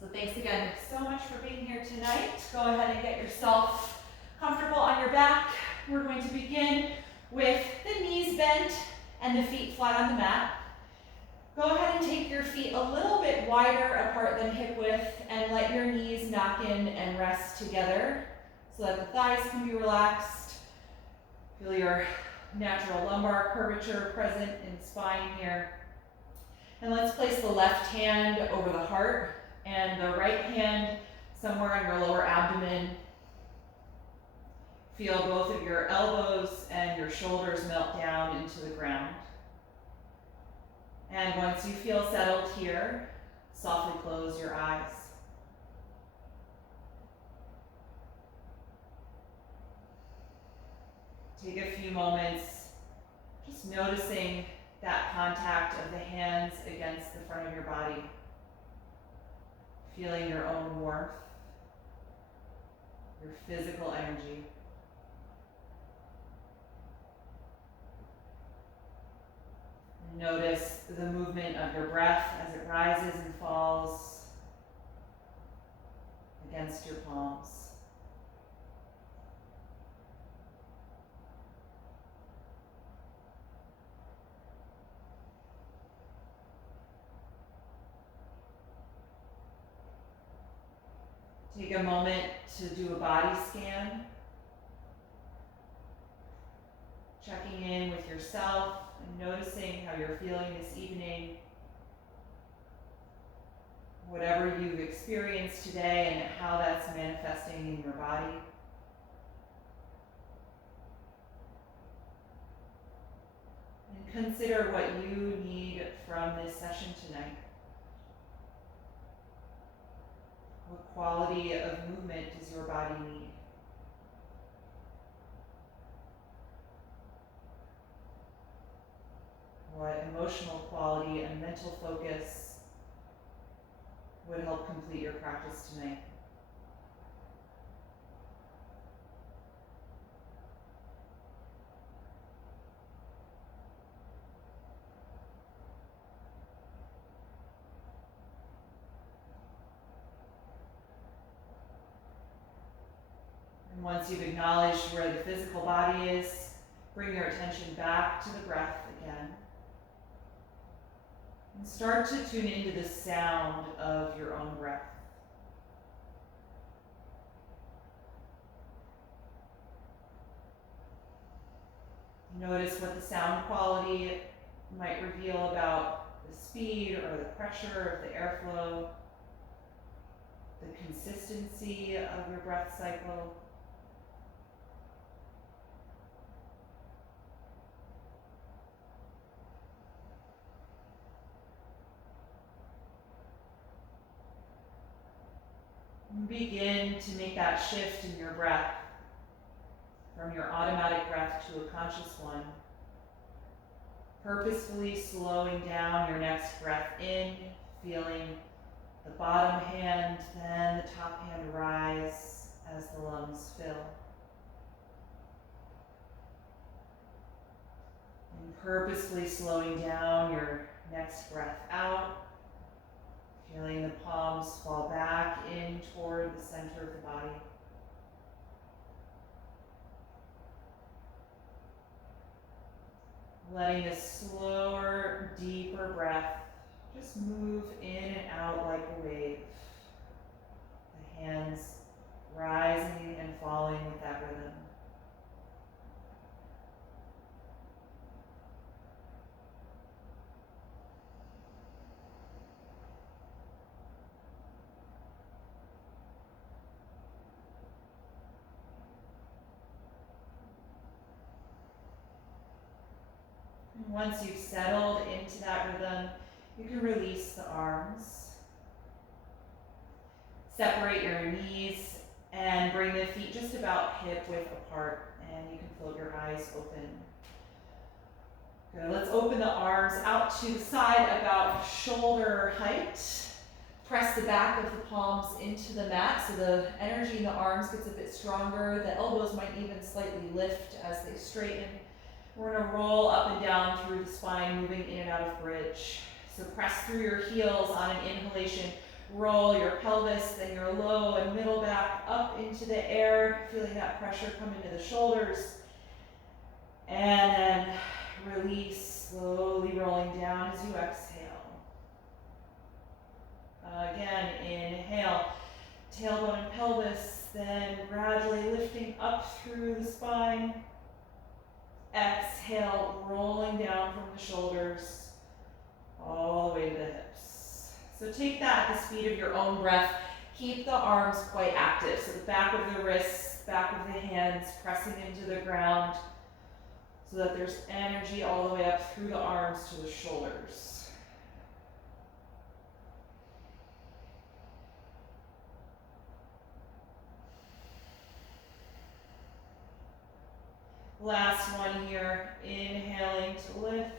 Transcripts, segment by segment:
So thanks again so much for being here tonight. Go ahead and get yourself comfortable on your back. We're going to begin with the knees bent and the feet flat on the mat. Go ahead and take your feet a little bit wider apart than hip width and let your knees knock in and rest together so that the thighs can be relaxed. Feel your natural lumbar curvature present in spine here. And let's place the left hand over the heart and the right hand somewhere on your lower abdomen. Feel both of your elbows and your shoulders melt down into the ground. And once you feel settled here, softly close your eyes. Take a few moments just noticing that contact of the hands against the front of your body. Feeling your own warmth, your physical energy. And notice the movement of your breath as it rises and falls against your palms. Take a moment to do a body scan, checking in with yourself and noticing how you're feeling this evening, whatever you've experienced today and how that's manifesting in your body. And consider what you need from this session tonight. What quality of movement does your body need? What emotional quality and mental focus would help complete your practice tonight? And once you've acknowledged where the physical body is, bring your attention back to the breath again. And start to tune into the sound of your own breath. Notice what the sound quality might reveal about the speed or the pressure of the airflow, the consistency of your breath cycle. Begin to make that shift in your breath from your automatic breath to a conscious one. Purposefully slowing down your next breath in, feeling the bottom hand, then the top hand rise as the lungs fill. And purposefully slowing down your next breath out. Feeling the palms fall back in toward the center of the body. Letting a slower, deeper breath just move in and out like a wave. The hands rising and falling with that rhythm. Once you've settled into that rhythm, you can release the arms. Separate your knees and bring the feet just about hip width apart, and you can float your eyes open. Good. Let's open the arms out to the side about shoulder height. Press the back of the palms into the mat so the energy in the arms gets a bit stronger. The elbows might even slightly lift as they straighten. We're going to roll up and down through the spine, moving in and out of bridge. So press through your heels on an inhalation. roll your pelvis, then your low and middle back up into the air, feeling that pressure come into the shoulders. And then release, slowly rolling down as you exhale. Again, inhale, tailbone and pelvis, then gradually lifting up through the spine. Exhale, rolling down from the shoulders, all the way to the hips. So take that at the speed of your own breath. Keep the arms quite active. So the back of the wrists, back of the hands, pressing into the ground so that there's energy all the way up through the arms to the shoulders. Last one here, inhaling to lift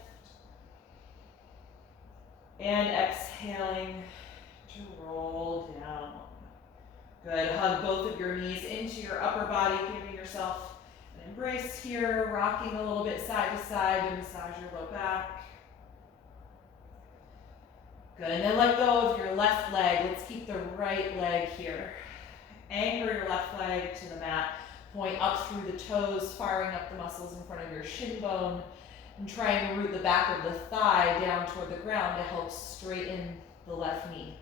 and exhaling to roll down. Good, hug both of your knees into your upper body, giving yourself an embrace here, rocking a little bit side to side to massage your low back. Good, and then let go of your left leg. Let's keep the right leg here. Anchor your left leg to the mat. Point up through the toes, firing up the muscles in front of your shin bone, and try and root the back of the thigh down toward the ground to help straighten the left knee.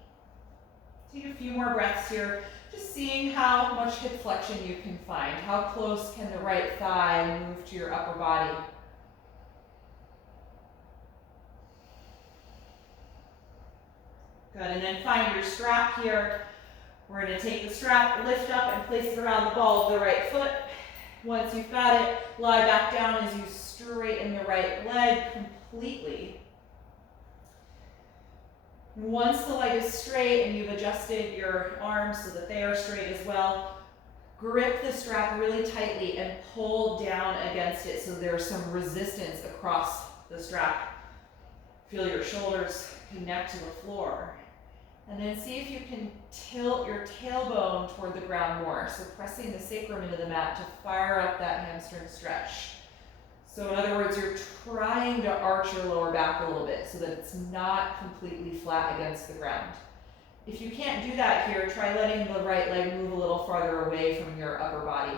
Take a few more breaths here, just seeing how much hip flexion you can find. How close can the right thigh move to your upper body? Good, and then find your strap here. We're going to take the strap, lift up, and place it around the ball of the right foot. Once you've got it, lie back down as you straighten the right leg completely. Once the leg is straight and you've adjusted your arms so that they are straight as well, grip the strap really tightly and pull down against it so there's some resistance across the strap. Feel your shoulders connect to the floor. And then see if you can tilt your tailbone toward the ground more. So pressing the sacrum into the mat to fire up that hamstring stretch. So in other words, you're trying to arch your lower back a little bit so that it's not completely flat against the ground. If you can't do that here, try letting the right leg move a little farther away from your upper body.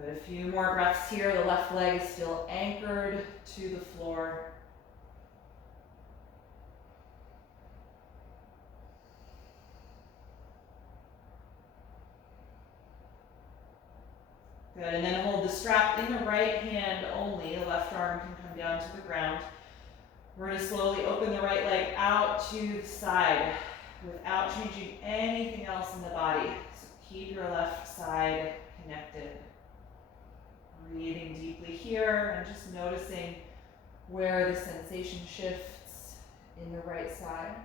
Good, a few more breaths here. The left leg is still anchored to the floor. Good, and then hold the strap in the right hand only. The left arm can come down to the ground. We're going to slowly open the right leg out to the side without changing anything else in the body. So keep your left side connected. Breathing deeply here and just noticing where the sensation shifts in the right side.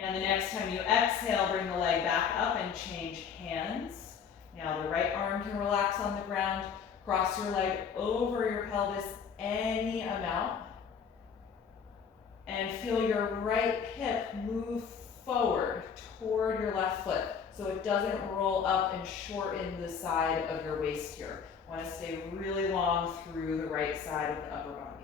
And the next time you exhale, bring the leg back up and change hands. Now the right arm can relax on the ground. Cross your leg over your pelvis any amount. And feel your right hip move forward toward your left foot so it doesn't roll up and shorten the side of your waist here. Want to stay really long through the right side of the upper body.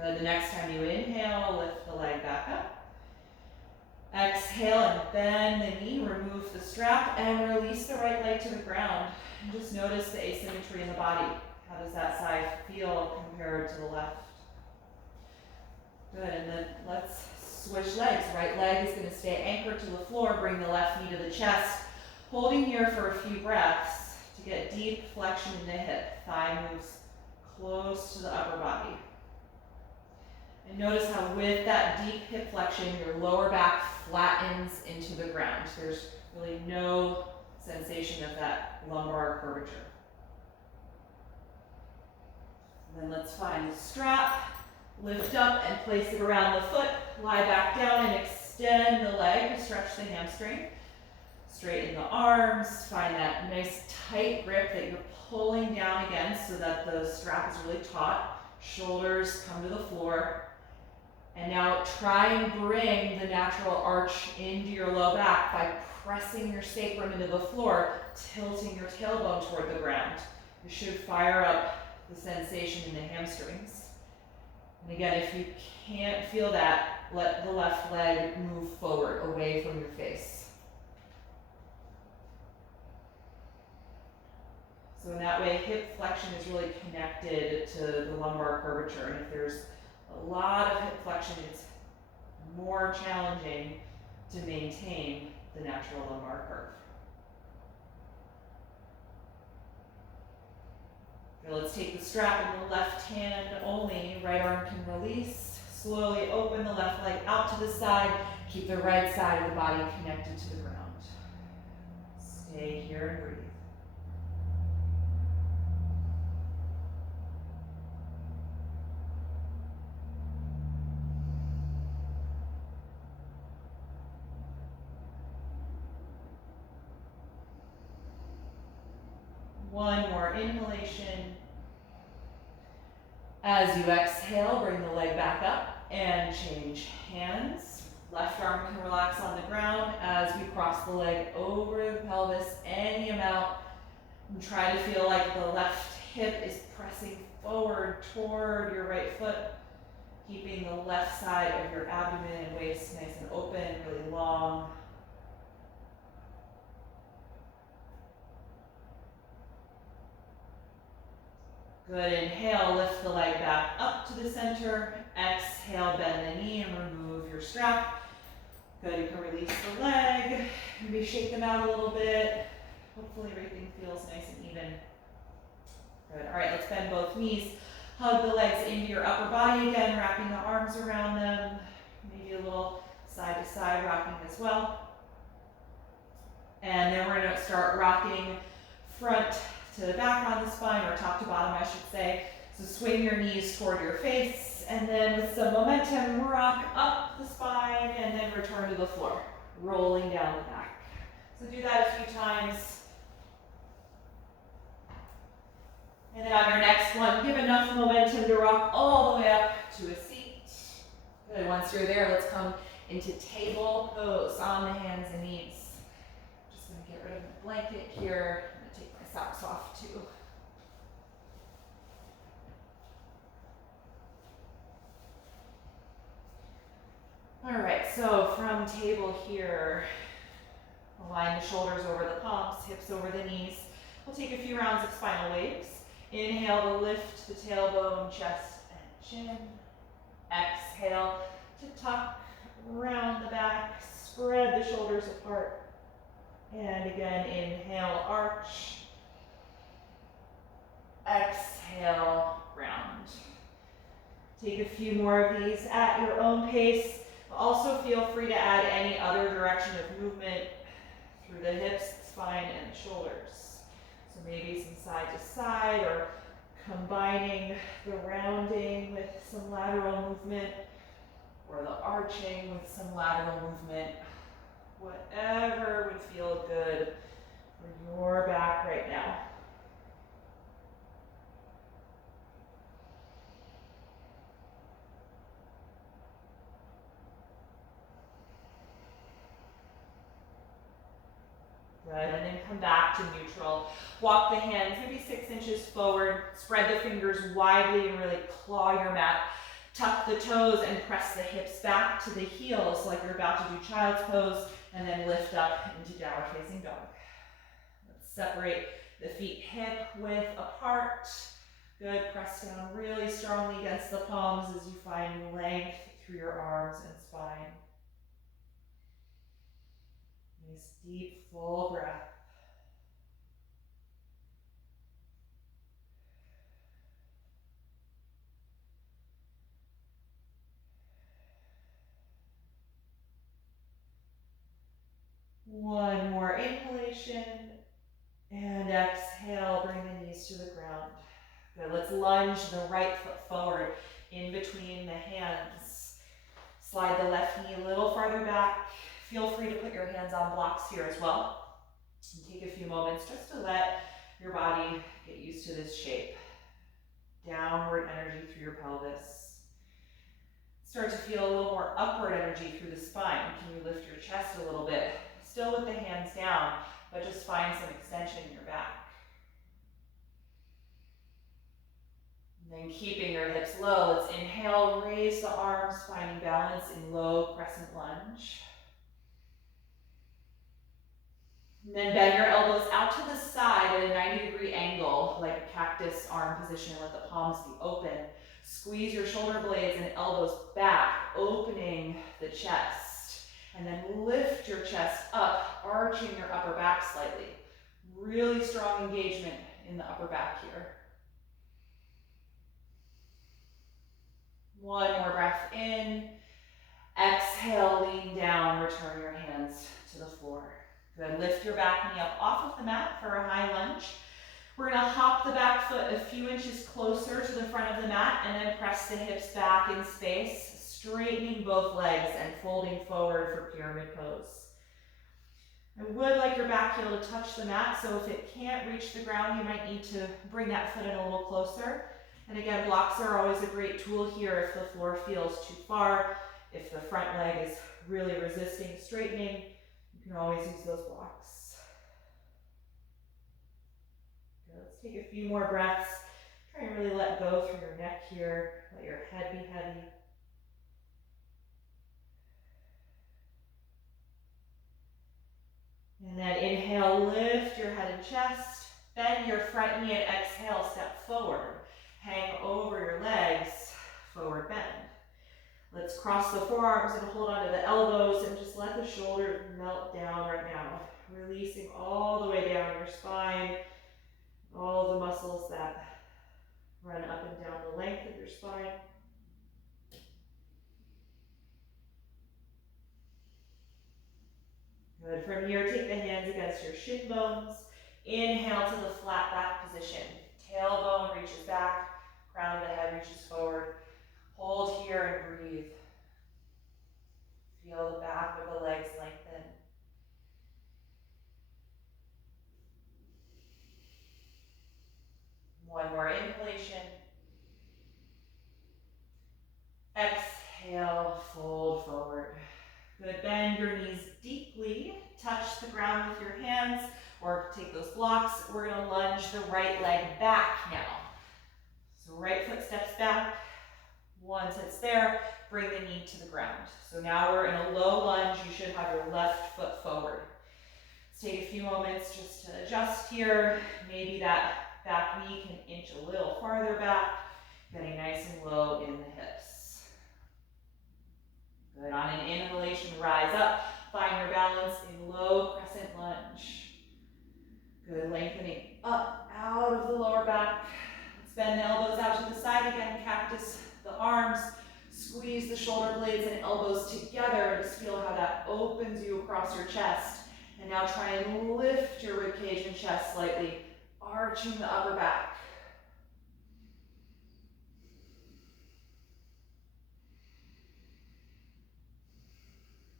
Good, the next time you inhale, lift the leg back up. Exhale and bend the knee, remove the strap, and release the right leg to the ground. And just notice the asymmetry in the body. How does that side feel compared to the left? Good, and then let's switch legs. Right leg is going to stay anchored to the floor. Bring the left knee to the chest. Holding here for a few breaths to get deep flexion in the hip. Thigh moves close to the upper body. And notice how with that deep hip flexion, your lower back flattens into the ground. There's really no sensation of that lumbar curvature. And then let's find the strap, lift up and place it around the foot, lie back down and extend the leg to stretch the hamstring. Straighten the arms, find that nice tight grip that you're pulling down against so that the strap is really taut. Shoulders come to the floor. And now try and bring the natural arch into your low back by pressing your sacrum into the floor, tilting your tailbone toward the ground. This should fire up the sensation in the hamstrings. And again, if you can't feel that, let the left leg move forward, away from your face. So in that way, hip flexion is really connected to the lumbar curvature. And if there's a lot of hip flexion, it's more challenging to maintain the natural lumbar curve. Now let's take the strap in the left hand only. Right arm can release. Slowly open the left leg out to the side. Keep the right side of the body connected to the ground. Stay here and breathe. One more inhalation. As you exhale, bring the leg back up and change hands. Left arm can relax on the ground as we cross the leg over the pelvis any amount. And try to feel like the left hip is pressing forward toward your right foot, keeping the left side of your abdomen and waist nice and open, really long. Good, inhale, lift the leg back up to the center. Exhale, bend the knee and remove your strap. Good, you can release the leg. Maybe shake them out a little bit. Hopefully everything feels nice and even. Good, all right, let's bend both knees. Hug the legs into your upper body again, wrapping the arms around them. Maybe a little side to side rocking as well. And then we're gonna start rocking front to back on the spine, or top to bottom, I should say. So swing your knees toward your face, and then with some momentum, rock up the spine, and then return to the floor, rolling down the back. So do that a few times. And then on your next one, give enough momentum to rock all the way up to a seat. Good, once you're there, let's come into table pose on the hands and knees. Just gonna get rid of the blanket here. Take my socks off too. All right, so from table here, align the shoulders over the palms, hips over the knees. We'll take a few rounds of spinal waves. Inhale to lift the tailbone, chest, and chin. Exhale to tuck, round the back, spread the shoulders apart. And again, inhale, arch. Exhale, round. Take a few more of these at your own pace. Also feel free to add any other direction of movement through the hips, spine, and the shoulders. So maybe some side to side, or combining the rounding with some lateral movement, or the arching with some lateral movement. Whatever would feel good for your back right now. Good, and then come back to neutral. Walk the hands maybe 6 inches forward. Spread the fingers widely and really claw your mat. Tuck the toes and press the hips back to the heels like you're about to do child's pose, and then lift up into downward facing dog. Let's separate the feet hip width apart. Good, press down really strongly against the palms as you find length through your arms and spine. Nice deep, full breath. One more inhalation, and exhale, bring the knees to the ground. Good, let's lunge the right foot forward in between the hands. Slide the left knee a little farther back. Feel free to put your hands on blocks here as well. And take a few moments just to let your body get used to this shape. Downward energy through your pelvis. Start to feel a little more upward energy through the spine. Can you lift your chest a little bit? Still with the hands down, but just find some extension in your back. And then keeping your hips low, let's inhale, raise the arms, finding balance in low crescent lunge. And then bend your elbows out to the side at a 90-degree angle, like a cactus arm position. Let the palms be open. Squeeze your shoulder blades and elbows back, opening the chest. And then lift your chest up, arching your upper back slightly. Really strong engagement in the upper back here. One more breath in. Exhale, lean down, return your hands to the floor. Good, lift your back knee up off of the mat for a high lunge. We're gonna hop the back foot a few inches closer to the front of the mat and then press the hips back in space, straightening both legs and folding forward for pyramid pose. I would like your back heel to touch the mat, so if it can't reach the ground, you might need to bring that foot in a little closer. And again, blocks are always a great tool here if the floor feels too far, if the front leg is really resisting straightening, you can always use those blocks. Good. Let's take a few more breaths. Try and really let go through your neck here. Let your head be heavy. And then inhale, lift your head and chest. Bend your front knee and exhale, step forward. Hang over your legs, forward bend. Let's cross the forearms and hold onto the elbows and just let the shoulders melt down right now. Releasing all the way down your spine, all the muscles that run up and down the length of your spine. Good. From here, take the hands against your shin bones. Inhale to the flat back position. Tailbone reaches back, crown of the head reaches forward. Hold here and breathe. Feel the back of the legs lengthen. One more inhalation. Exhale, fold forward. Good, bend your knees deeply. Touch the ground with your hands or take those blocks. We're gonna lunge the right leg back now. So right foot steps back. Once it's there, bring the knee to the ground. So now we're in a low lunge. You should have your left foot forward. Let's take a few moments just to adjust here. Maybe that back knee can inch a little farther back, getting nice and low in the hips. Good, on an inhalation, rise up. Find your balance in low crescent lunge. Good, lengthening up, out of the lower back. Let's bend the elbows out to the side again, cactus the arms, squeeze the shoulder blades and elbows together. Just feel how that opens you across your chest. And now try and lift your ribcage and chest slightly, arching the upper back.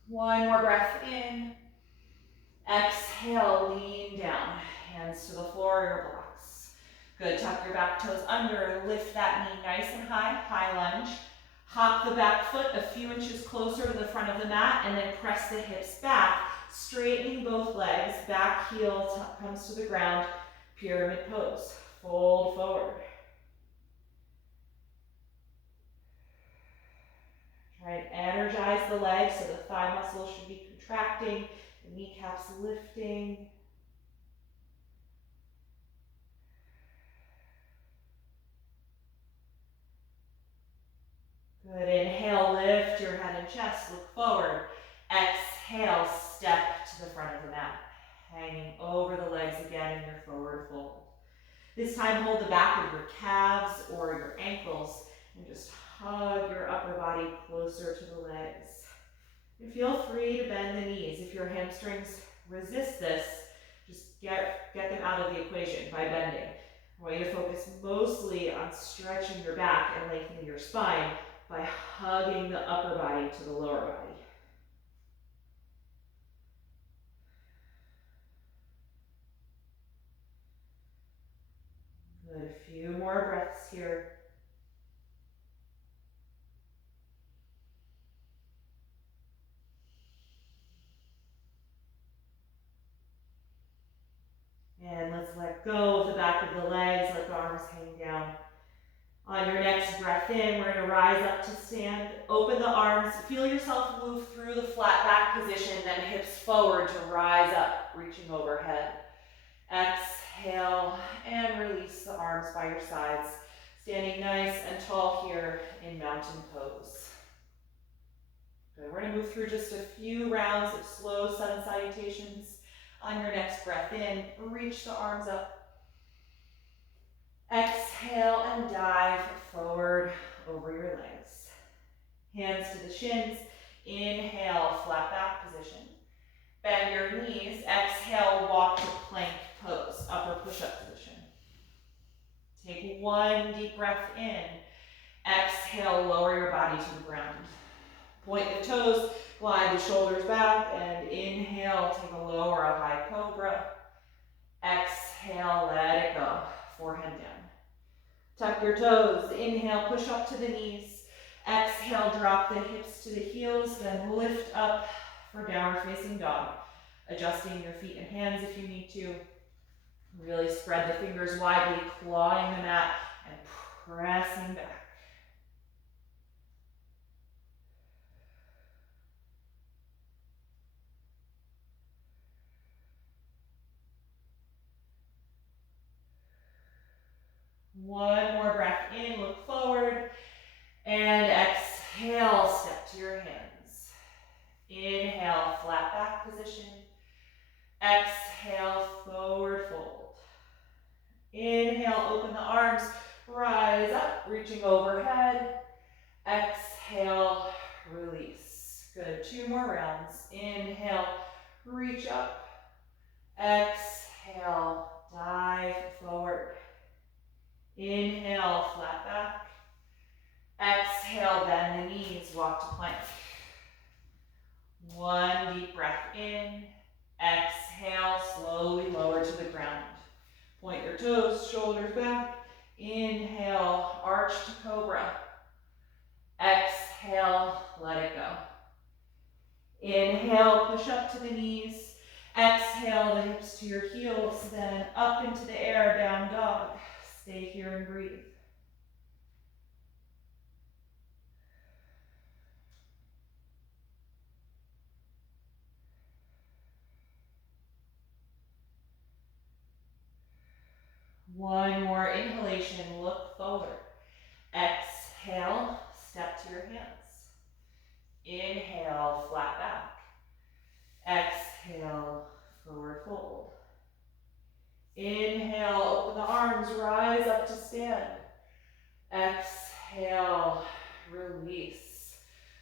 One more breath in. Exhale, lean down. Hands to the floor, your blocks. Good, tuck your back toes under, lift that knee nice and high, high lunge. Hop the back foot a few inches closer to the front of the mat and then press the hips back, straightening both legs. Back heel comes to the ground, pyramid pose. Fold forward. Try and energize the legs so the thigh muscles should be contracting, the kneecaps lifting. Good, inhale, lift your head and chest, look forward. Exhale, step to the front of the mat, hanging over the legs again in your forward fold. This time hold the back of your calves or your ankles and just hug your upper body closer to the legs. And feel free to bend the knees. If your hamstrings resist this, just get them out of the equation by bending. I want you to focus mostly on stretching your back and lengthening your spine by hugging the upper body to the lower body. Good, a few more breaths here. Let go of the back of the legs, let the arms hang down. On your next breath in, we're going to rise up to stand. Open the arms. Feel yourself move through the flat back position, then hips forward to rise up, reaching overhead. Exhale and release the arms by your sides. Standing nice and tall here in mountain pose. Good. We're going to move through just a few rounds of slow sun salutations. On your next breath in, reach the arms up. Exhale and dive forward over your legs. Hands to the shins. Inhale, flat back position. Bend your knees. Exhale, walk to plank pose, upper push-up position. Take one deep breath in. Exhale, lower your body to the ground. Point the toes, glide the shoulders back, and inhale, take a lower, a high cobra. Exhale, let it go. Forehead down. Tuck your toes. Inhale, push up to the knees. Exhale, drop the hips to the heels, then lift up for downward facing dog. Adjusting your feet and hands if you need to. Really spread the fingers widely, clawing the mat and pressing back. One more breath in, look forward, and exhale, step to your hands. Inhale, flat back position. Exhale, forward fold. Inhale, open the arms, rise up, reaching overhead. Exhale, release. Good, 2 more rounds. Inhale, reach up. Exhale, dive forward. Inhale, flat back. Exhale, bend the knees, walk to plank. One deep breath in. Exhale, slowly lower to the ground. Point your toes, shoulders back. Inhale, arch to cobra. Exhale, let it go. Inhale, push up to the knees. Exhale, the hips to your heels, then up into the air, down dog. Stay here and breathe. One more inhalation, look forward. Exhale, step to your hands. Inhale, flat back. Exhale, forward fold. Inhale, open the arms, rise up to stand. Exhale, release.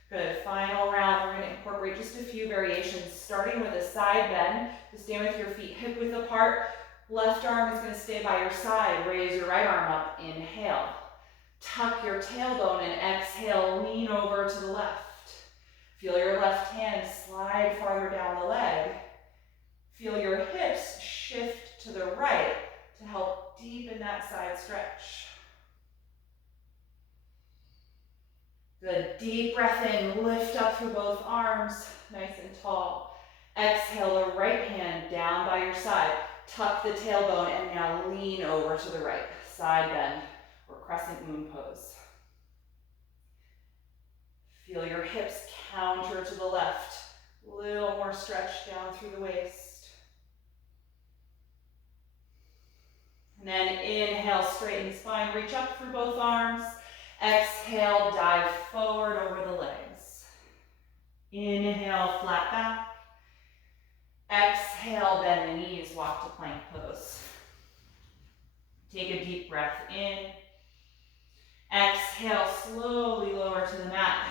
Good, final round, we're going to incorporate just a few variations, starting with a side bend. So stand with your feet hip width apart. Left arm is going to stay by your side. Raise your right arm up, inhale. Tuck your tailbone and exhale, lean over to the left. Feel your left hand slide farther down the leg. Feel your hips shift to the right to help deepen that side stretch. Good, deep breath in, lift up through both arms, nice and tall. Exhale, the right hand down by your side. Tuck the tailbone and now lean over to the right. Side bend or crescent moon pose. Feel your hips counter to the left. A little more stretch down through the waist. And then inhale, straighten the spine, reach up through both arms. Exhale, dive forward over the legs. Inhale, flat back. Exhale, bend the knees, walk to plank pose. Take a deep breath in. Exhale, slowly lower to the mat.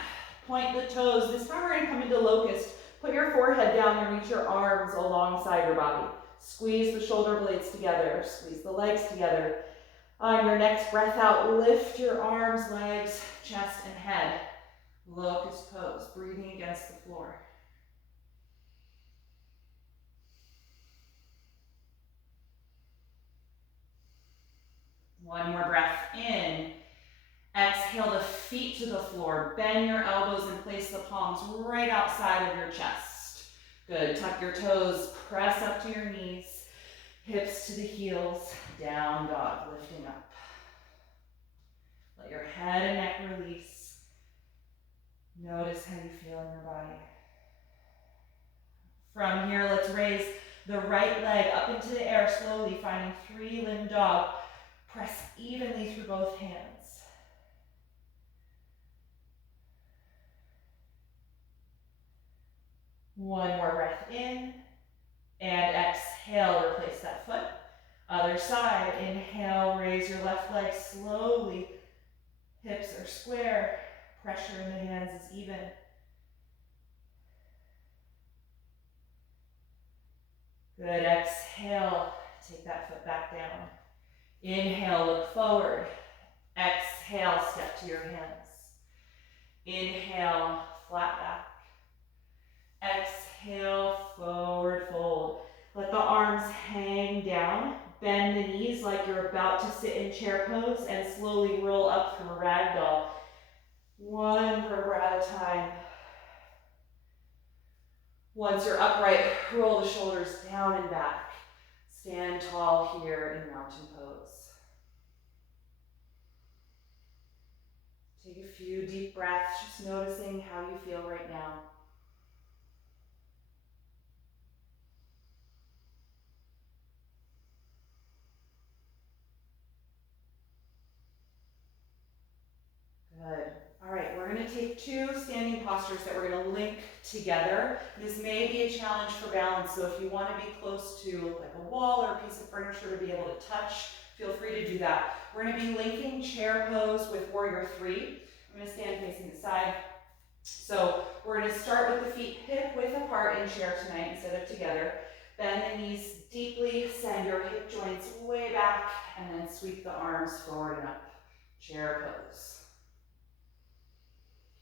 Point the toes. This time we're going to come into locust. Put your forehead down and reach your arms alongside your body. Squeeze the shoulder blades together. Squeeze the legs together. On your next breath out, lift your arms, legs, chest, and head. Locust pose, breathing against the floor. One more breath in. Exhale the feet to the floor. Bend your elbows and place the palms right outside of your chest. Good. Tuck your toes. Press up to your knees. Hips to the heels, down dog, lifting up. Let your head and neck release. Notice how you feel in your body. From here, let's raise the right leg up into the air slowly, finding 3-limb dog. Press evenly through both hands. One more breath in, and exhale, replace that foot. Other side, inhale, raise your left leg slowly. Hips are square, pressure in the hands is even. Good, exhale, take that foot back down. Inhale, look forward. Exhale, step to your hands. Inhale, flat back. Exhale, forward fold. Let the arms hang down. Bend the knees like you're about to sit in chair pose and slowly roll up through ragdoll. One vertebra at a time. Once you're upright, roll the shoulders down and back. Stand tall here in mountain pose. Take a few deep breaths, just noticing how you feel right now. Good. All right, we're going to take 2 standing postures that we're going to link together. This may be a challenge for balance, so if you want to be close to like a wall or a piece of furniture to be able to touch, feel free to do that. We're going to be linking chair pose with warrior 3. I'm going to stand facing the side. So we're going to start with the feet hip width apart in chair tonight instead of together. Bend the knees deeply, send your hip joints way back, and then sweep the arms forward and up. Chair pose.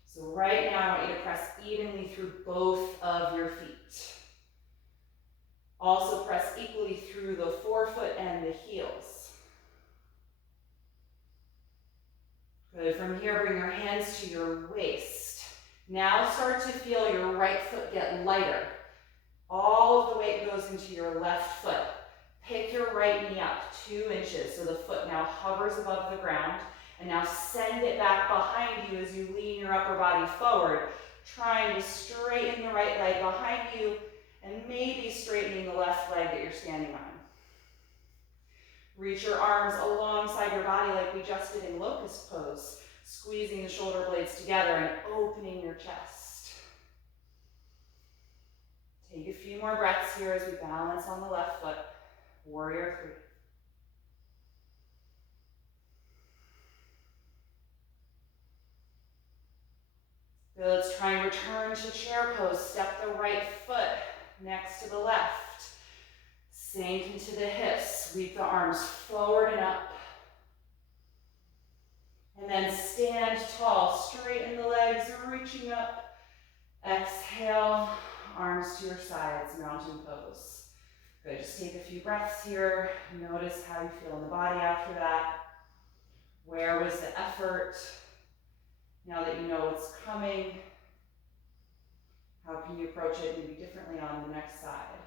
So right now, I want you to press evenly through both of your feet. Also press equally through the forefoot and the heels. Good. From here, bring your hands to your waist. Now start to feel your right foot get lighter. All of the weight goes into your left foot. Pick your right knee up 2 inches so the foot now hovers above the ground. And now send it back behind you as you lean your upper body forward, trying to straighten the right leg behind you and maybe straightening the left leg that you're standing on. Reach your arms alongside your body like we just did in locust pose, squeezing the shoulder blades together and opening your chest. Take a few more breaths here as we balance on the left foot. Warrior 3. Good, let's try and return to chair pose. Step the right foot next to the left. Sink into the hips. Sweep the arms forward and up. And then stand tall. Straighten the legs, reaching up. Exhale, arms to your sides, mountain pose. Good, just take a few breaths here. Notice how you feel in the body after that. Where was the effort? Now that you know what's coming, how can you approach it maybe differently on the next side?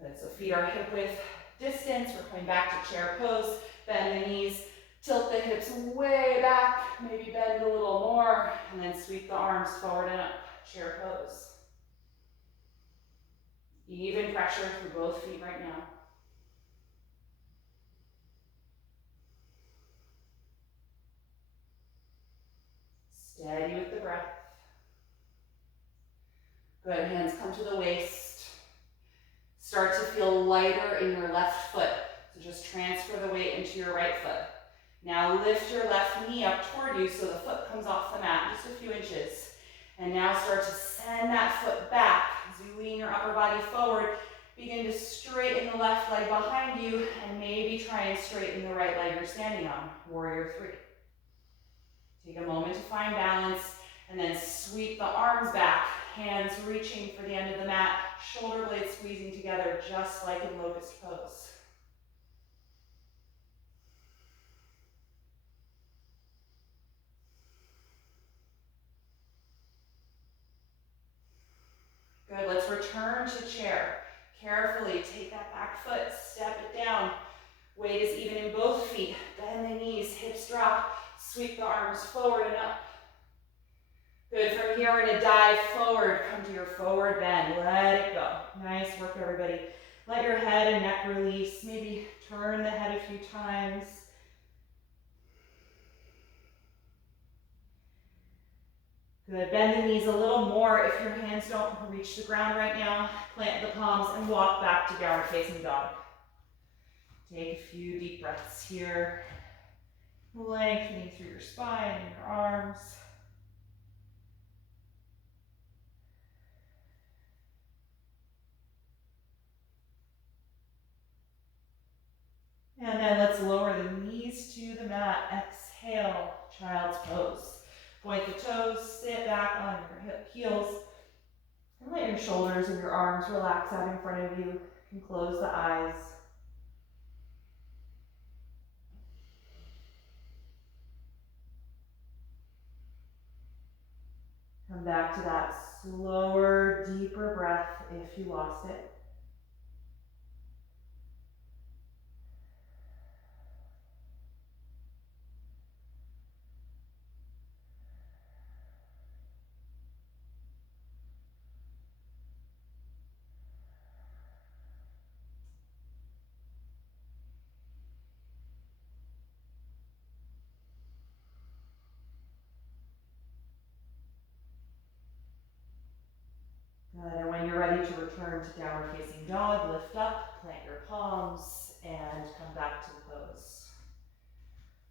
Good, so feet are hip width distance. We're coming back to chair pose. Bend the knees, tilt the hips way back, maybe bend a little more, and then sweep the arms forward and up, chair pose. Even pressure through both feet right now. Steady with the breath. Good, hands come to the waist. Start to feel lighter in your left foot. So just transfer the weight into your right foot. Now lift your left knee up toward you so the foot comes off the mat, just a few inches. And now start to send that foot back as you lean your upper body forward. Begin to straighten the left leg behind you and maybe try and straighten the right leg you're standing on, warrior 3. Take a moment to find balance and then sweep the arms back, hands reaching for the end of the mat, shoulder blades squeezing together just like in locust pose. Good, let's return to chair. Carefully take that back foot, step it down. Weight is even in both feet. Bend the knees, hips drop. Sweep the arms forward and up. Good. From here, we're going to dive forward. Come to your forward bend. Let it go. Nice work, everybody. Let your head and neck release. Maybe turn the head a few times. Good. Bend the knees a little more. If your hands don't reach the ground right now, plant the palms and walk back to downward facing dog. Take a few deep breaths here. Lengthening through your spine and your arms. And then let's lower the knees to the mat. Exhale, child's pose. Point the toes, sit back on your heels. And let your shoulders and your arms relax out in front of you. You can close the eyes. Come back to that slower, deeper breath if you lost it. Good, and when you're ready to return to downward facing dog, lift up, plant your palms, and come back to the pose.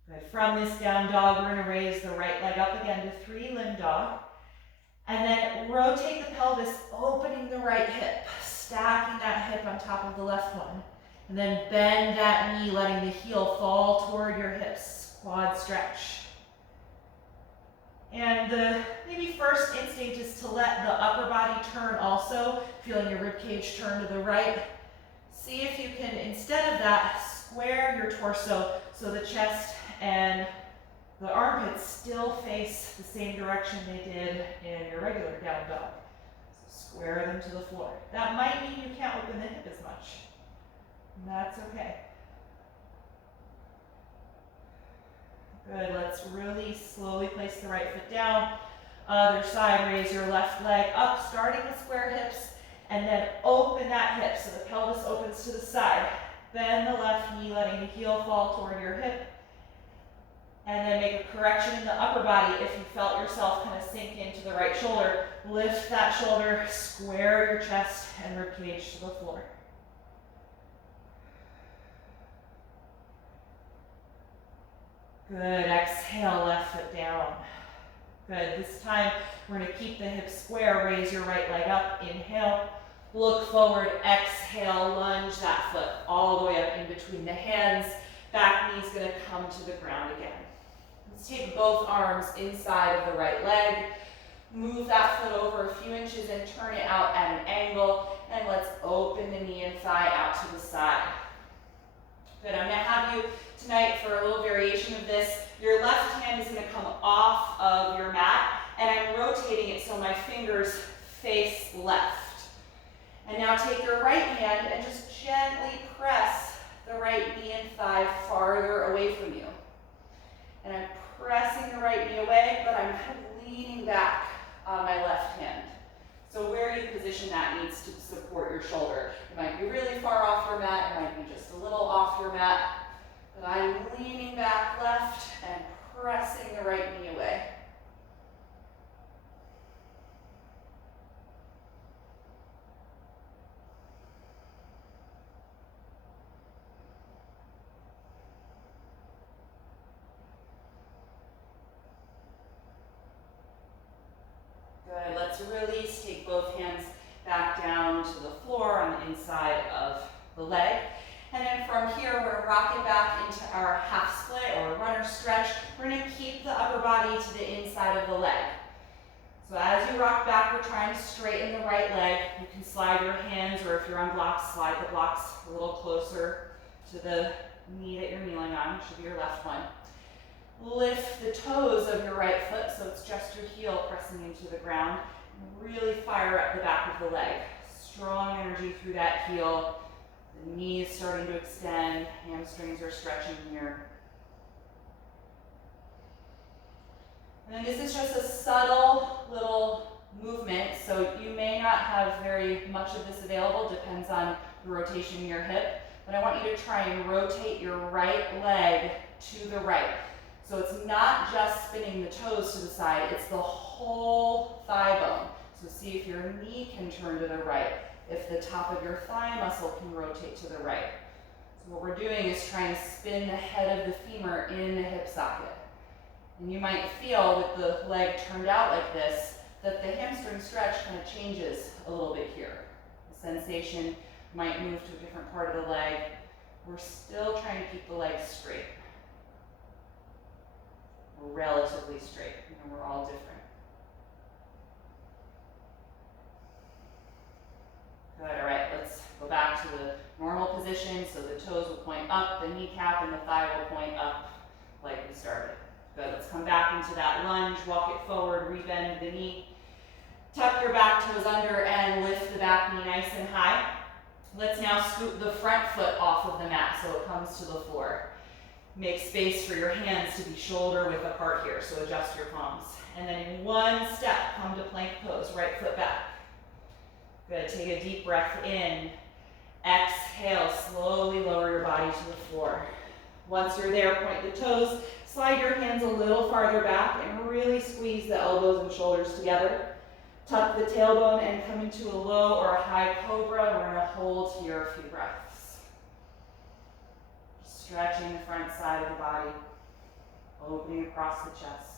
Good, from this down dog, we're gonna raise the right leg up again to three-limb dog, and then rotate the pelvis, opening the right hip, stacking that hip on top of the left one, and then bend that knee, letting the heel fall toward your hips, quad stretch. And the maybe first instinct is to let the upper body turn also, feeling your ribcage turn to the right. See if you can, instead of that, square your torso so the chest and the armpits still face the same direction they did in your regular down dog. So square them to the floor. That might mean you can't open the hip as much. And that's okay. Good, let's really slowly place the right foot down. Other side, raise your left leg up, starting with square hips, and then open that hip so the pelvis opens to the side. Bend the left knee, letting the heel fall toward your hip. And then make a correction in the upper body if you felt yourself kind of sink into the right shoulder. Lift that shoulder, square your chest and ribcage to the floor. Good, exhale, left foot down. Good, this time we're gonna keep the hips square, raise your right leg up, inhale, look forward, exhale, lunge that foot all the way up in between the hands, back knee's gonna come to the ground again. Let's take both arms inside of the right leg, move that foot over a few inches and turn it out at an angle, and let's open the knee and thigh out to the side. Good, I'm gonna have you tonight for a little variation of this. Your left hand is gonna come off of your mat, and I'm rotating it so my fingers face left. And now take your right hand and just gently press the right knee and thigh farther away from you. And I'm pressing the right knee away, but I'm kind of leaning back on my left hand. So where you position that needs to support your shoulder. It might be really far off your mat, it might be just a little off your mat. But I'm leaning back left and pressing the right knee away. Good, let's release, take both hands back down to the floor on the inside of the leg. And then from here, we're rocking back into our half split or runner stretch. We're gonna keep the upper body to the inside of the leg. So as you rock back, we're trying to straighten the right leg. You can slide your hands, or if you're on blocks, slide the blocks a little closer to the knee that you're kneeling on, should be your left one. Lift the toes of your right foot, so it's just your heel pressing into the ground. Really fire up the back of the leg. strong energy through that heel. The knee is starting to extend, hamstrings are stretching here. And then this is just a subtle little movement, so you may not have very much of this available, depends on the rotation in your hip, but I want you to try and rotate your right leg to the right. So it's not just spinning the toes to the side, it's the whole thigh bone. So see if your knee can turn to the right, if the top of your thigh muscle can rotate to the right. So what we're doing is trying to spin the head of the femur in the hip socket. And you might feel with the leg turned out like this, that the hamstring stretch kind of changes a little bit here. The sensation might move to a different part of the leg. We're still trying to keep the leg straight. We're relatively straight, we're all different. Good, all right, let's go back to the normal position. So the toes will point up, the kneecap and the thigh will point up like we started. Good, let's come back into that lunge, walk it forward, rebend the knee. Tuck your back toes under and lift the back knee nice and high. Let's now scoot the front foot off of the mat so it comes to the floor. Make space for your hands to be shoulder width apart here, so adjust your palms. And then in one step, come to plank pose, right foot back. Good, take a deep breath in. Exhale, slowly lower your body to the floor. Once you're there, point the toes, slide your hands a little farther back and really squeeze the elbows and shoulders together. Tuck the tailbone and come into a low or a high cobra. We're gonna hold here a few breaths. Stretching the front side of the body, opening across the chest.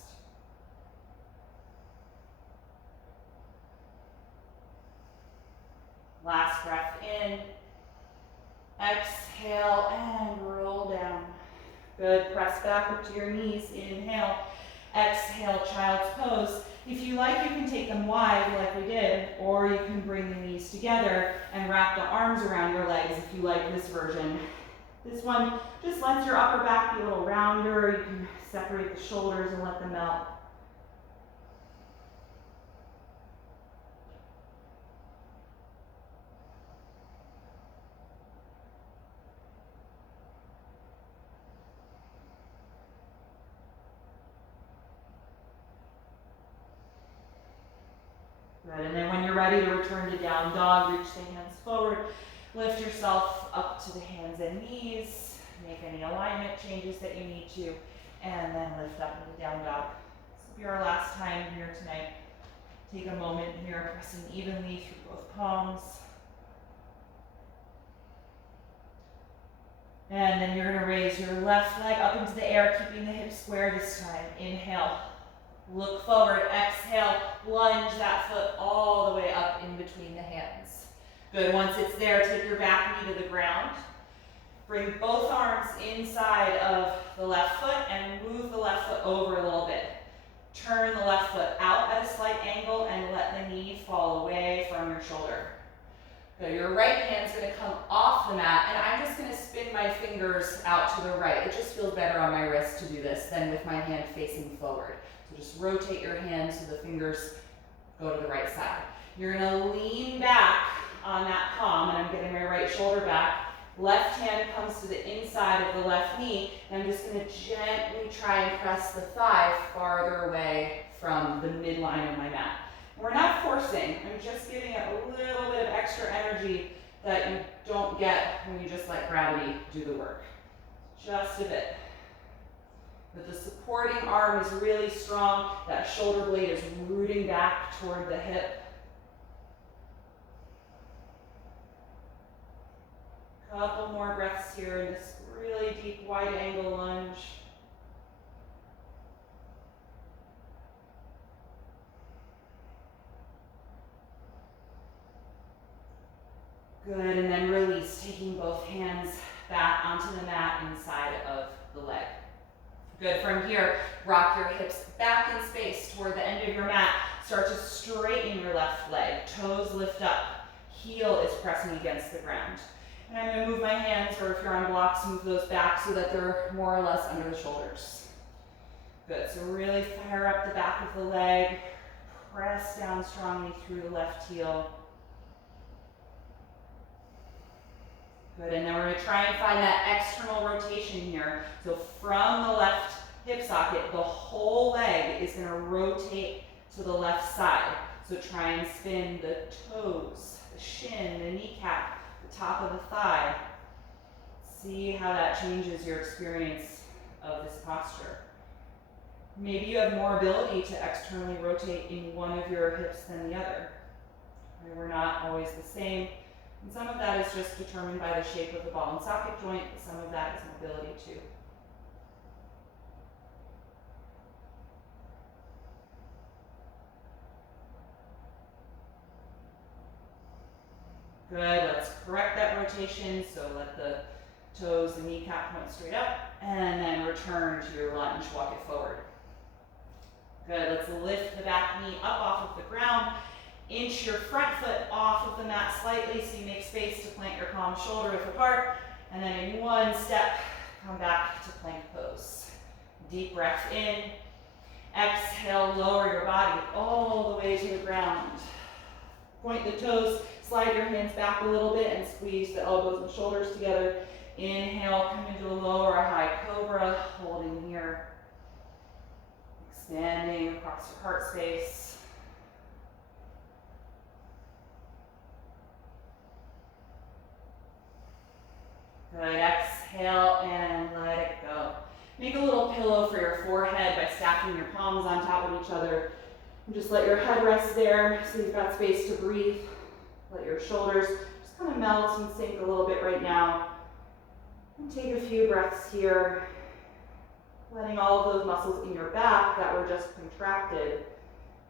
Last breath in. Exhale and roll down. Good, press back up to your knees. Inhale. Exhale, child's pose. If you like, you can take them wide like we did, or you can bring the knees together and wrap the arms around your legs if you like this version. This one just lets your upper back be a little rounder. You can separate the shoulders and let them melt. Good, and then when you're ready to return to down dog, reach the hands forward, lift yourself up to the hands and knees, make any alignment changes that you need to, and then lift up into down dog. This will be our last time here tonight. Take a moment here, pressing evenly through both palms. And then you're gonna raise your left leg up into the air, keeping the hips square this time. Inhale. Look forward, exhale, lunge that foot all the way up in between the hands. Good, once it's there, take your back knee to the ground. Bring both arms inside of the left foot and move the left foot over a little bit. Turn the left foot out at a slight angle and let the knee fall away from your shoulder. Good, your right hand's gonna come off the mat and I'm just gonna spin my fingers out to the right. It just feels better on my wrist to do this than with my hand facing forward. So just rotate your hand so the fingers go to the right side. You're gonna lean back on that palm, and I'm getting my right shoulder back. Left hand comes to the inside of the left knee, and I'm just gonna gently try and press the thigh farther away from the midline of my mat. We're not forcing, I'm just giving it a little bit of extra energy that you don't get when you just let gravity do the work. Just a bit. But the supporting arm is really strong. That shoulder blade is rooting back toward the hip. Couple more breaths here in this really deep wide angle lunge. Good, and then release, taking both hands back onto the mat inside of the leg. Good, from here, rock your hips back in space toward the end of your mat. Start to straighten your left leg. Toes lift up. Heel is pressing against the ground. And I'm going to move my hands, or if you're on blocks, move those back so that they're more or less under the shoulders. Good, so really fire up the back of the leg. Press down strongly through the left heel. Good, and then we're gonna try and find that external rotation here. So from the left hip socket, the whole leg is gonna rotate to the left side. So try and spin the toes, the shin, the kneecap, the top of the thigh. See how that changes your experience of this posture. Maybe you have more ability to externally rotate in one of your hips than the other. We're not always the same. And some of that is just determined by the shape of the ball and socket joint, but some of that is mobility too. Good, let's correct that rotation. So let the toes, the kneecap point straight up, and then return to your lunge, walk it forward. Good, let's lift the back knee up off of the ground. Inch your front foot off of the mat slightly so you make space to plant your palms shoulder width apart. And then in one step, come back to plank pose. Deep breath in. Exhale, lower your body all the way to the ground. Point the toes, slide your hands back a little bit and squeeze the elbows and shoulders together. Inhale, come into a lower high cobra, holding here. Expanding across your heart space. Good, exhale and let it go. Make a little pillow for your forehead by stacking your palms on top of each other. And just let your head rest there so you've got space to breathe. Let your shoulders just kind of melt and sink a little bit right now. And take a few breaths here, letting all of those muscles in your back that were just contracted,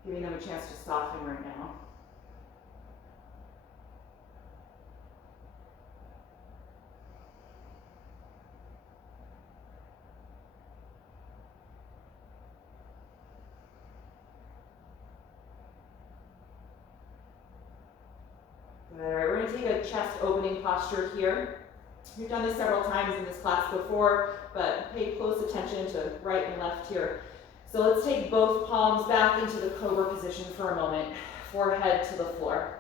giving them a chance to soften right now. All right, we're going to take a chest opening posture here. We've done this several times in this class before, but pay close attention to right and left here. So let's take both palms back into the cobra position for a moment, forehead to the floor.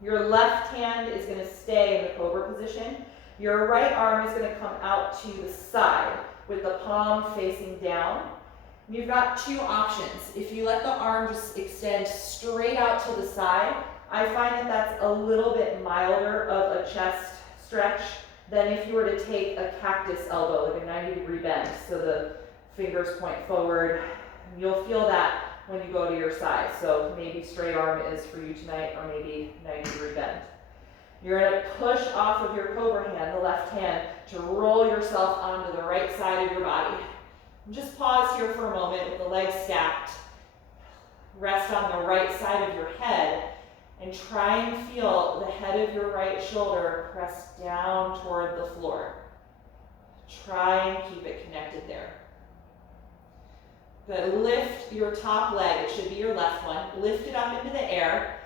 Your left hand is going to stay in the cobra position. Your right arm is going to come out to the side with the palm facing down. You've got two options. If you let the arm just extend straight out to the side, I find that that's a little bit milder of a chest stretch than if you were to take a cactus elbow, like a 90-degree bend. So the fingers point forward. You'll feel that when you go to your side. So maybe straight arm is for you tonight, or maybe 90-degree bend. You're going to push off of your cobra hand, the left hand, to roll yourself onto the right side of your body. And just pause here for a moment with the legs stacked. Rest on the right side of your head. And try and feel the head of your right shoulder press down toward the floor. Try and keep it connected there. Good. Lift your top leg, it should be your left one. Lift it up into the air.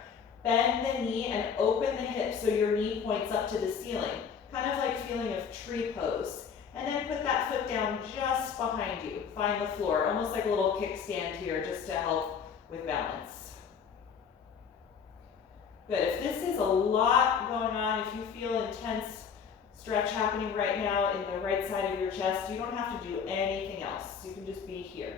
Bend the knee and open the hip so your knee points up to the ceiling. Kind of like feeling of tree pose. And then put that foot down just behind you. Find the floor, almost like a little kickstand here just to help with balance. Good, if this is a lot going on, if you feel intense stretch happening right now in the right side of your chest, you don't have to do anything else. You can just be here.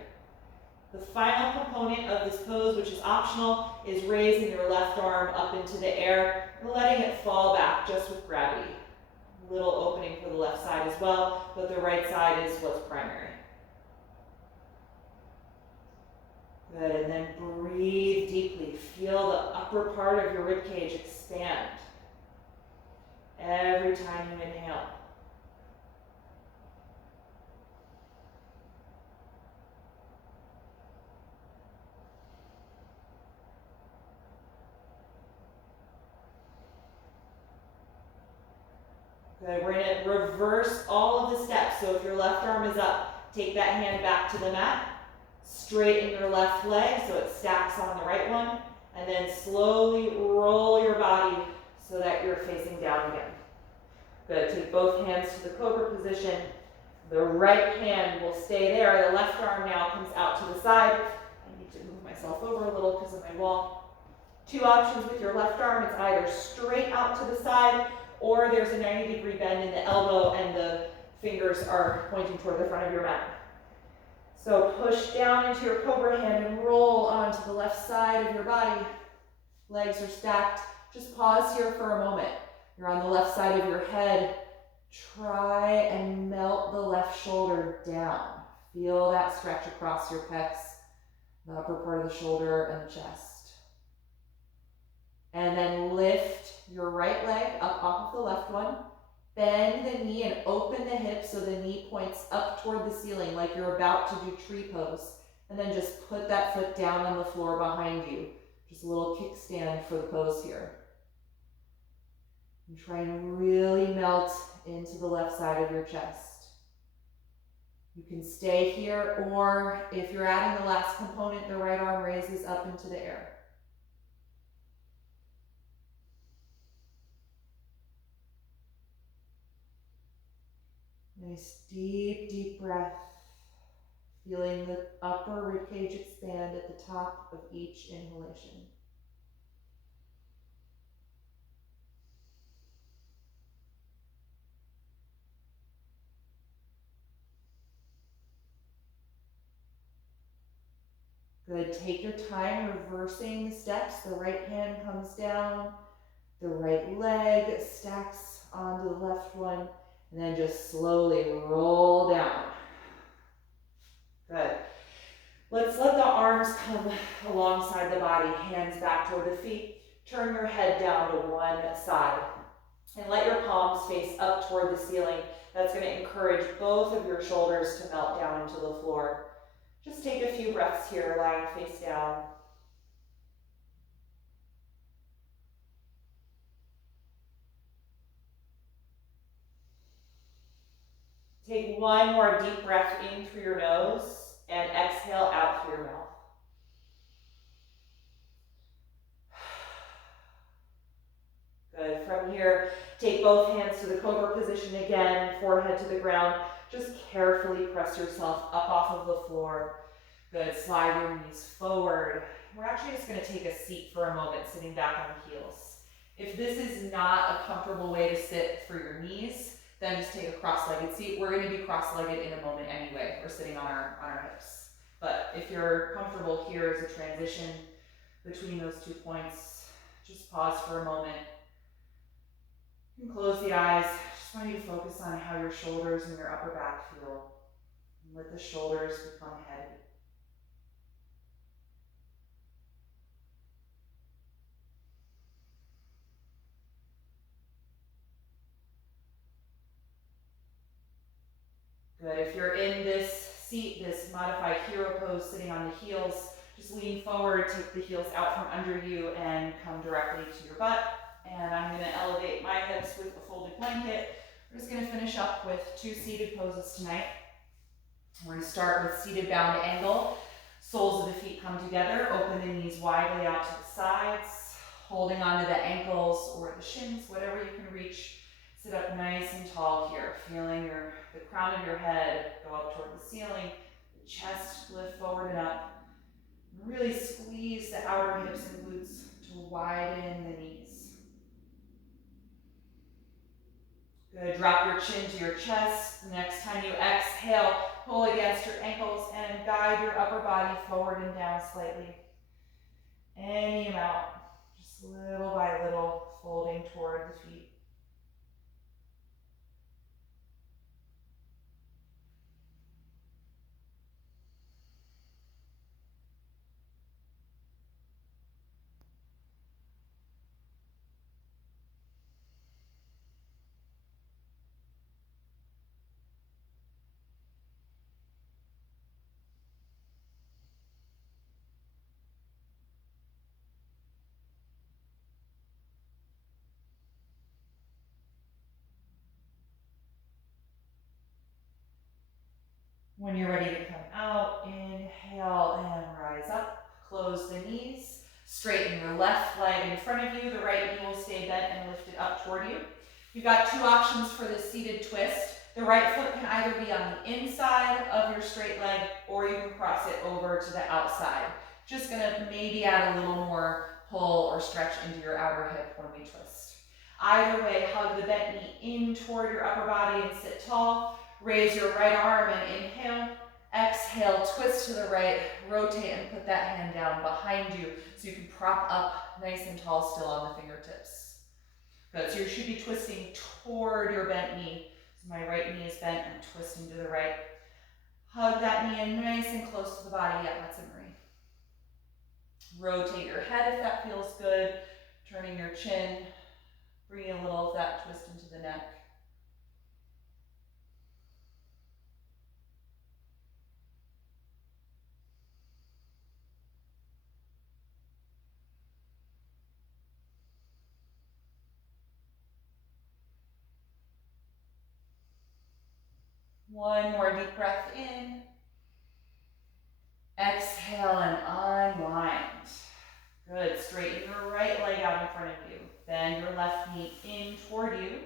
The final component of this pose, which is optional, is raising your left arm up into the air and letting it fall back just with gravity. A little opening for the left side as well, but the right side is what's primary. Good, and then breathe deeply. Feel the upper part of your ribcage expand every time you inhale. Good, we're going to reverse all of the steps. So if your left arm is up, take that hand back to the mat. Straighten your left leg so it stacks on the right one, and then slowly roll your body so that you're facing down again. Good, take both hands to the cobra position. The right hand will stay there. The left arm now comes out to the side. I need to move myself over a little because of my wall. Two options with your left arm. It's either straight out to the side or there's a 90-degree bend in the elbow and the fingers are pointing toward the front of your mat. So push down into your cobra hand and roll onto the left side of your body. Legs are stacked. Just pause here for a moment. You're on the left side of your head. Try and melt the left shoulder down. Feel that stretch across your pecs, the upper part of the shoulder and the chest. And then lift your right leg up off of the left one. Bend the knee and open the hip so the knee points up toward the ceiling like you're about to do tree pose. And then just put that foot down on the floor behind you. Just a little kickstand for the pose here. And try and really melt into the left side of your chest. You can stay here, or if you're adding the last component, the right arm raises up into the air. Nice deep, deep breath. Feeling the upper ribcage expand at the top of each inhalation. Good, take your time reversing the steps. The right hand comes down, the right leg stacks onto the left one, and then just slowly roll down. Good. Let's let the arms come alongside the body, hands back toward the feet. Turn your head down to one side and let your palms face up toward the ceiling. That's going to encourage both of your shoulders to melt down into the floor. Just take a few breaths here, lying face down. Take one more deep breath in through your nose and exhale out through your mouth. Good. From here, take both hands to the cobra position again, forehead to the ground. Just carefully press yourself up off of the floor. Good. Slide your knees forward. We're actually just going to take a seat for a moment, sitting back on the heels. If this is not a comfortable way to sit for your knees, then just take a cross-legged seat. We're going to be cross-legged in a moment anyway. We're sitting on our hips. But if you're comfortable here as a transition between those 2 points, just pause for a moment. You can close the eyes. Just want you to focus on how your shoulders and your upper back feel. And let the shoulders become heavy. Good. If you're in this seat, this modified hero pose, sitting on the heels, just lean forward, take the heels out from under you, and come directly to your butt. And I'm going to elevate my hips with a folded blanket. We're just going to finish up with 2 seated poses tonight. We're going to start with seated bound angle. Soles of the feet come together. Open the knees widely out to the sides, holding onto the ankles or the shins, whatever you can reach. Sit up nice and tall here, feeling the crown of your head go up toward the ceiling, the chest lift forward and up. Really squeeze the outer hips and glutes to widen the knees. Good, drop your chin to your chest. The next time you exhale, pull against your ankles and guide your upper body forward and down slightly. Any amount, just little by little, folding toward the feet. When you're ready to come out, inhale and rise up. Close the knees. Straighten your left leg in front of you. The right knee will stay bent and lifted up toward you. You've got 2 options for this seated twist. The right foot can either be on the inside of your straight leg, or you can cross it over to the outside. Just gonna maybe add a little more pull or stretch into your outer hip when we twist. Either way, hug the bent knee in toward your upper body and sit tall. Raise your right arm and inhale. Exhale, twist to the right, rotate and put that hand down behind you so you can prop up nice and tall still on the fingertips. Good, so you should be twisting toward your bent knee. So my right knee is bent, I'm twisting to the right. Hug that knee in nice and close to the body, yeah, that's Marie. Rotate your head if that feels good, turning your chin, bringing a little of that twist into the neck. One more deep breath in. Exhale and unwind. Good, straighten your right leg out in front of you. Bend your left knee in toward you.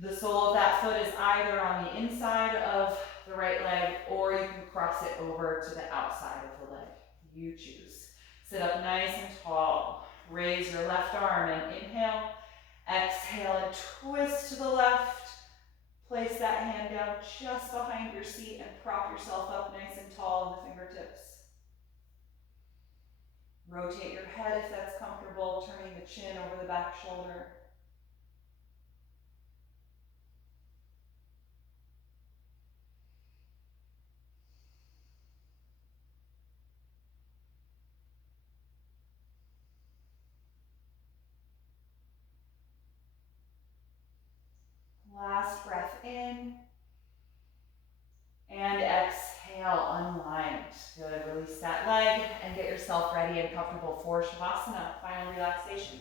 The sole of that foot is either on the inside of the right leg or you can cross it over to the outside of the leg. You choose. Sit up nice and tall. Raise your left arm and inhale. Exhale and twist to the left. Place that hand down just behind your seat and prop yourself up nice and tall on the fingertips. Rotate your head if that's comfortable, turning the chin over the back shoulder. Last breath in. And exhale, unwind. Good, release that leg and get yourself ready and comfortable for Shavasana, final relaxation.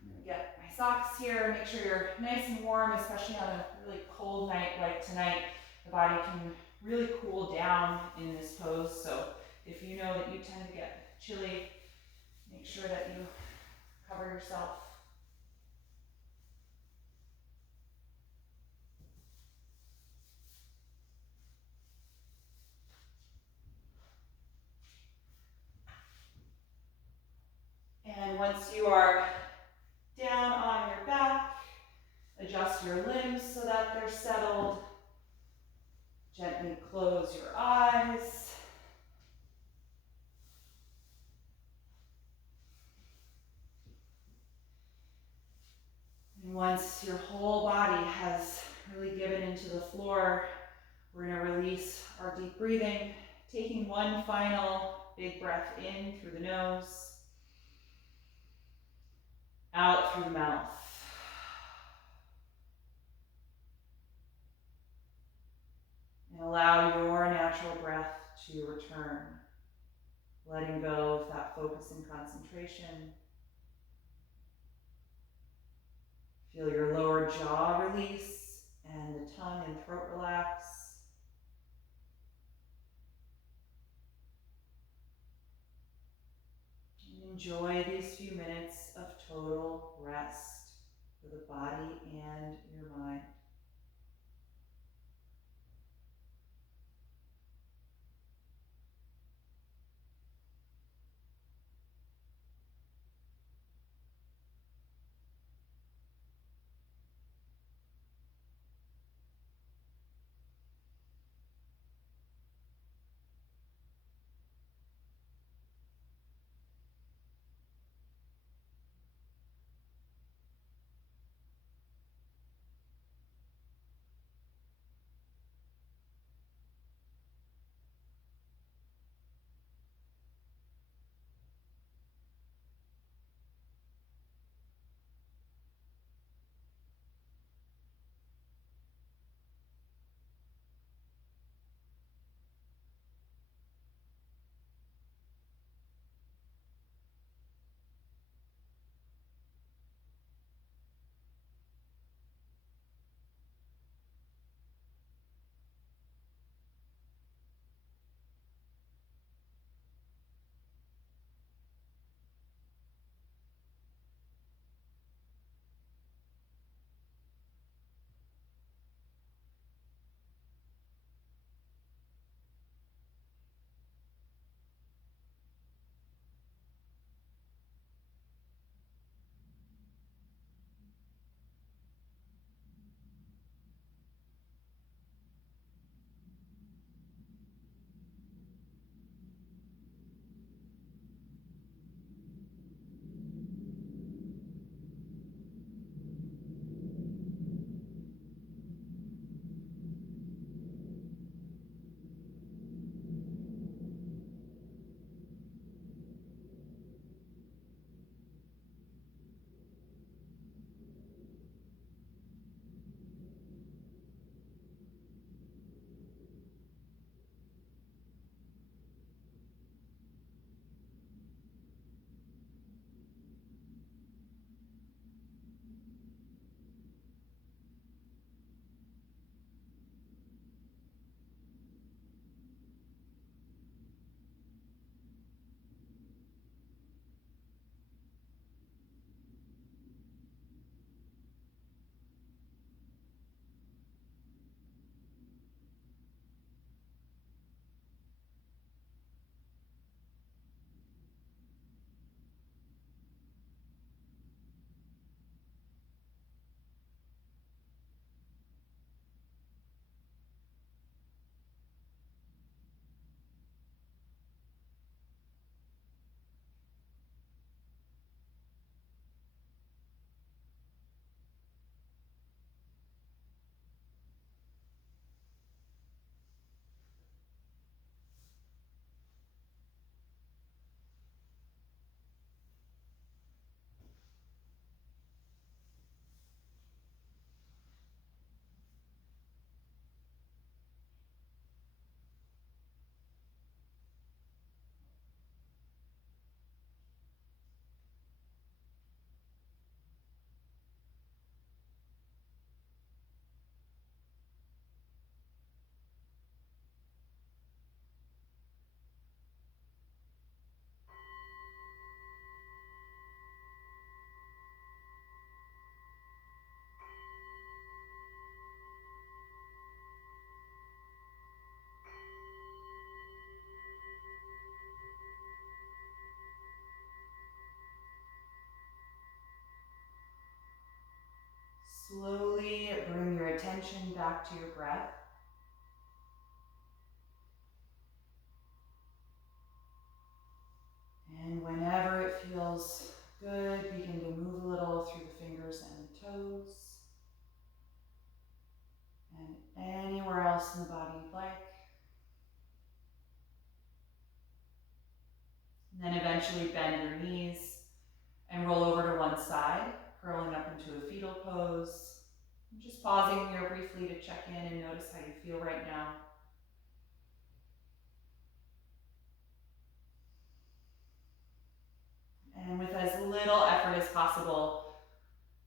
I'm gonna get my socks here, make sure you're nice and warm, especially on a really cold night like tonight. The body can really cool down in this pose, so if you know that you tend to get chilly, make sure that you cover yourself. And once you are down on your back, adjust your limbs so that they're settled. Gently close your eyes. And once your whole body has really given into the floor, we're going to release our deep breathing, taking one final big breath in through the nose, out through the mouth. And allow your natural breath to return, letting go of that focus and concentration. Feel your lower jaw release and the tongue and throat relax. And enjoy these few minutes of total rest for the body and your mind. attention back to your breath. And whenever it feels good, begin to move a little through the fingers and the toes. And anywhere else in the body you'd like. And then eventually bend your knees and roll over to one side, curling up into a fetal pose. I'm just pausing here briefly to check in and notice how you feel right now. And with as little effort as possible,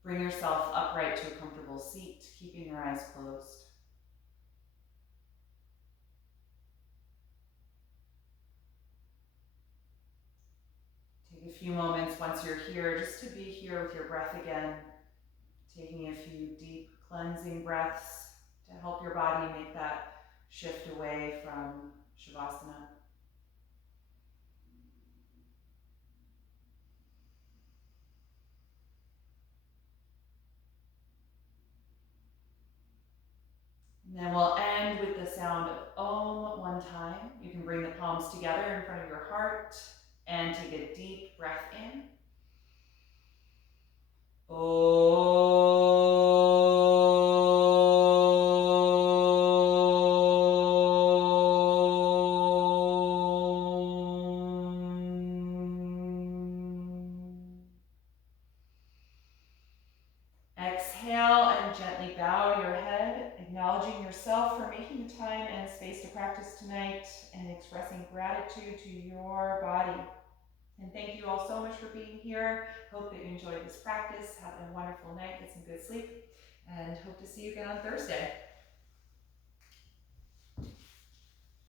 bring yourself upright to a comfortable seat, keeping your eyes closed. Take a few moments once you're here just to be here with your breath again, taking a few deep cleansing breaths to help your body make that shift away from Shavasana. And then we'll end with the sound of Om one time. You can bring the palms together in front of your heart and take a deep breath in. Exhale and gently bow your head, acknowledging yourself for making the time and space to practice tonight and expressing gratitude to your body. And thank you all so much for being here. Hope that you enjoyed this practice. Have a wonderful night, get some good sleep, and hope to see you again on Thursday.